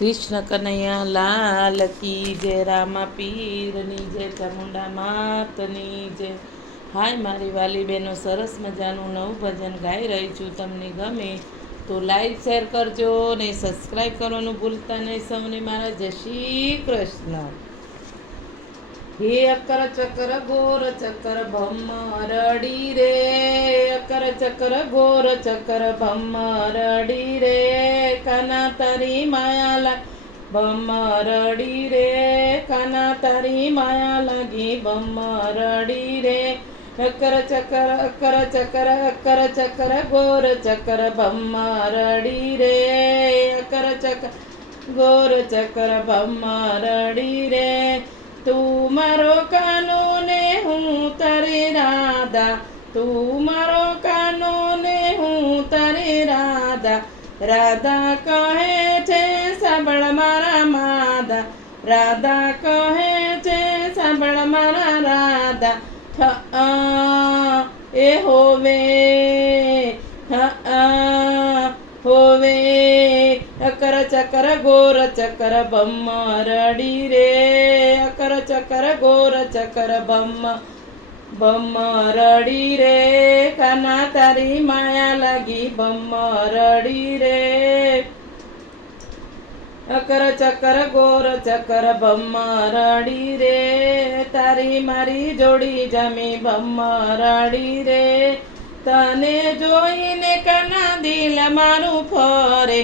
કૃષ્ણ કનૈયા લાલ કી જય, રામા પીરની જય, ચામુંડા માતની જય. હાય મારી વાલી બહેનો, સરસ મજાનું નવું ભજન ગાઈ રહી છું તમને ગમે તો લાઈક, શેર કરજો ને સબસ્ક્રાઈબ કરવાનું ભૂલતા નહીં સૌને મારા. જય શ્રી કૃષ્ણ. હે અકર ચકર ગોર ચકર ભમરડી રે અકર ચકર ગોર ચકર ભમરડી રે કાના તારી માયા લાગ ભમરડી રે કાના તારી માયા લાગી ભમરડી રે અકર ચકર અકર ચકર અકર ચકર ગોર ચકર ભમરડી રે અકર ચકર ગોર ચકર ભમરડી રે તું મારો કાનો ને હું તારી રાધા. તું મારો કાનો ને હું તારી રાધા. રાધા કહે છે, સાંભળ મારા માધા. રાધા કહે છે, સાંભળ મારા રાધા. હ એ હોવે. હ હોવે. અકર ચકર, ગોર ચકર, ભમરડી રે. અકર ચકર ગોર ચકર ભમ ભમરડી રે કાના તારી માયા લાગી ભમરડી રે અકર ચકર ગોર ચકર ભમરડી રે તારી મારી જોડી જમી ભમરડી રે તને જોઈને કના દિલ મારું ફરે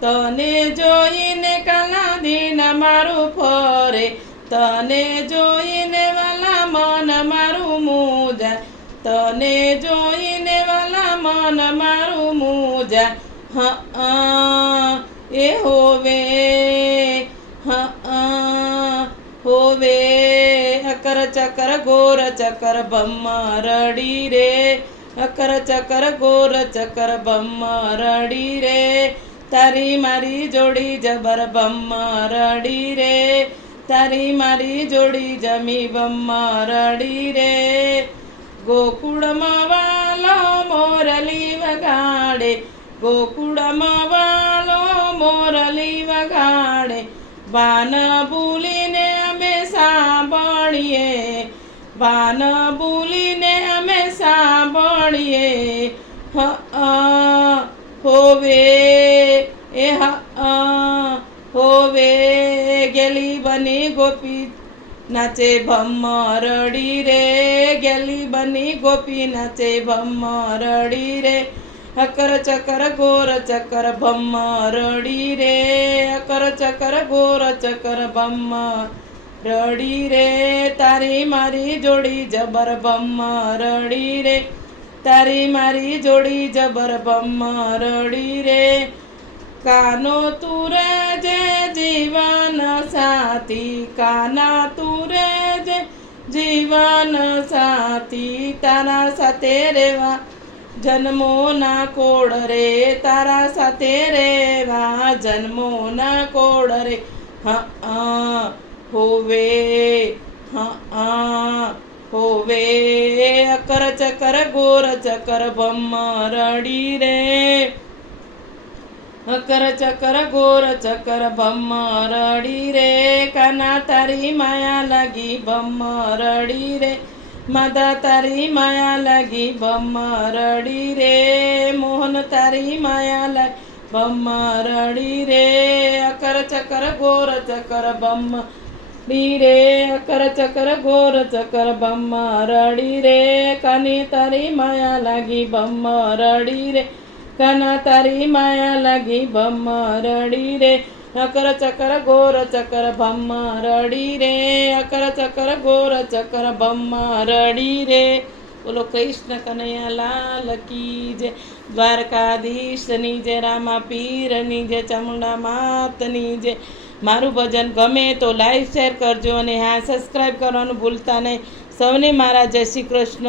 તને જોઈને કના દિલ મારું ફરે તને જોઈને વાલા મન મારું મૂજા. તને જોઈને વાલા મન મારું મૂજા. હા એ હોવે. હા હોવે. અકર ચકર ગોર ચકર ભમરડી રે. અકર ચકર ગોર ચકર ભમરડી રે. તારી મારી જોડી જબર ભમરડી રે. તારી મારી જોડી જમી રડી રે. ગોકુળમાં વાલો મોરલી વગાડે. ગોકુળમાં વાલો મોરલી વગાડે. બાન ભૂલીને અમે સાંભળીએ. વાન ભૂલીને અમે સાંભળીએ. હોવે. એ હોવે. ગેલી બની ગોપી, નાચે ભમરડી રે. ગેલી બની ગોપી, નાચે ભમરડી રે. અકર ચકર ગોર ચકર ભમરડી રે. અકર ચકર ગોર ચકર ભમ રડી રે. તારી મારી જોડી જબર ભમરડી રે. તારી મારી જોડી જબર ભમરડી રે. કાનો તુરે જે જીવન સાથી કાના તુરે જે જીવન સાથી તારા સાથે રેવા જન્મો ના કોડ રે તારા સાથે રેવા જન્મો ના કોડ રે હા હોવે હા હોવે અકર ચકર ગોર ચકર ભમરડી રે અકર ચકર, ગોર ચકર ભમરડી રે, કાના તારી માયા લાગી ભમરડી રે માતા તારી માયા લાગી ભમરડી રે, મોહન તારી માયા લાગી ભમરડી રે, અકર ચકર, ગોર ચકર, ભમ ડી રે, અકર ચકર, ગોર ચકર ભમરડી રે, કાની તારી માયા લાગી ભમરડી રે કાના તારી માયા લાગી ભમરડી રે. અકર ચકર ગોર ચકર ભમરડી રે. અકર ચકર ગોર ચકર ભમરડી રે. બોલો કૃષ્ણ કનૈયા લાલ કી જય. દ્વારકાધીશની જય, રામા પીરની જય, ચામુંડા માતની જય. મારું ભજન ગમે તો લાઈવ શેર કરજો અને હા, સબસ્ક્રાઈબ કરવાનું ભૂલતા નહીં. સૌને મારા જય શ્રી કૃષ્ણ.